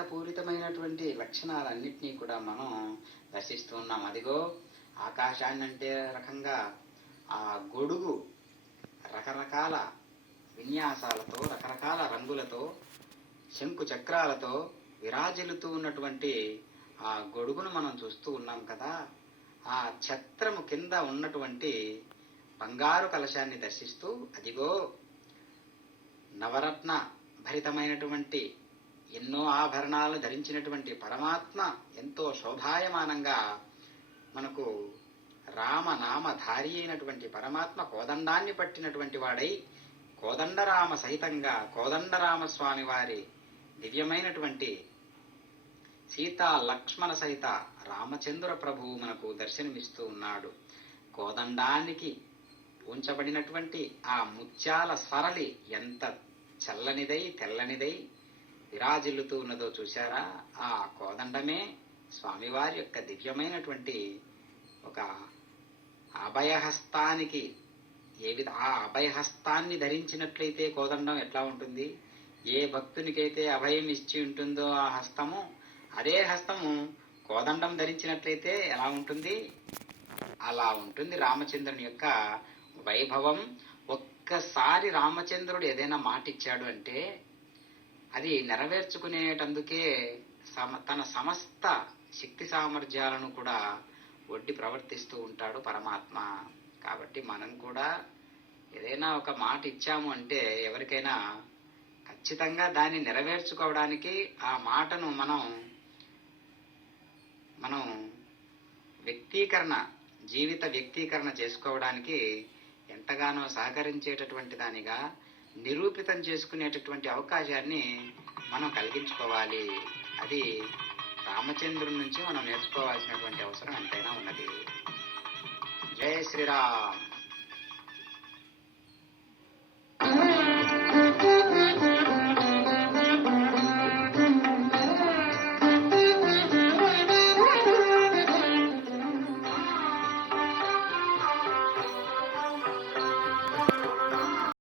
పూరితమైనటువంటి లక్షణాలన్నింటినీ కూడా మనం దర్శిస్తూ ఉన్నాం. అదిగో ఆకాశాన్ని అంటే రకంగా ఆ గొడుగు రకరకాల విన్యాసాలతో, రకరకాల రంగులతో, శంకు చక్రాలతో విరాజిల్లుతూ ఉన్నటువంటి ఆ గొడుగును మనం చూస్తూ ఉన్నాం కదా. ఆ ఛత్రము కింద ఉన్నటువంటి బంగారు కలశాన్ని దర్శిస్తూ అదిగో నవరత్న భరితమైనటువంటి ఎన్నో ఆభరణాలు ధరించినటువంటి పరమాత్మ ఎంతో శోభాయమానంగా మనకు రామనామధారి అయినటువంటి పరమాత్మ కోదండాన్ని పట్టినటువంటి వాడై కోదండరామ సహితంగా కోదండరామస్వామి వారి దివ్యమైనటువంటి సీతా లక్ష్మణ సహిత రామచంద్ర ప్రభువు మనకు దర్శనమిస్తూ ఉన్నాడు. కోదండానికి ఉంచబడినటువంటి ఆ ముత్యాల సరళి ఎంత చల్లనిదై తెల్లనిదై విరాజిల్లుతూ ఉన్నదో చూశారా. ఆ కోదండమే స్వామివారి యొక్క దివ్యమైనటువంటి ఒక అభయహస్తానికి ఆ అభయహస్తాన్ని ధరించినట్లయితే కోదండం ఎట్లా ఉంటుంది, ఏ భక్తునికైతే అభయం ఇచ్చి ఉంటుందో ఆ హస్తము, అదే హస్తము కోదండం ధరించినట్లయితే ఎలా ఉంటుంది, అలా ఉంటుంది రామచంద్రుని యొక్క వైభవం. ఒక్కసారి రామచంద్రుడు ఏదైనా మాట ఇచ్చాడు అంటే అది నెరవేర్చుకునేటందుకే తన సమస్త శక్తి సామర్థ్యాలను కూడా ఒడ్డి ప్రవర్తిస్తూ ఉంటాడు పరమాత్మ. కాబట్టి మనం కూడా ఏదైనా ఒక మాట ఇచ్చాము అంటే ఎవరికైనా ఖచ్చితంగా దాన్ని నెరవేర్చుకోవడానికి ఆ మాటను మనం జీవిత వ్యక్తీకరణ చేసుకోవడానికి ఎంతగానో సహకరించేటటువంటి దానిగా నిరూపితం చేసుకునేటటువంటి అవకాశాన్ని మనం కలిగించుకోవాలి. అది రామచంద్రుడి నుంచి మనం నేర్చుకోవాల్సినటువంటి అవసరం ఎంతైనా ఉన్నది. జై శ్రీరామ్.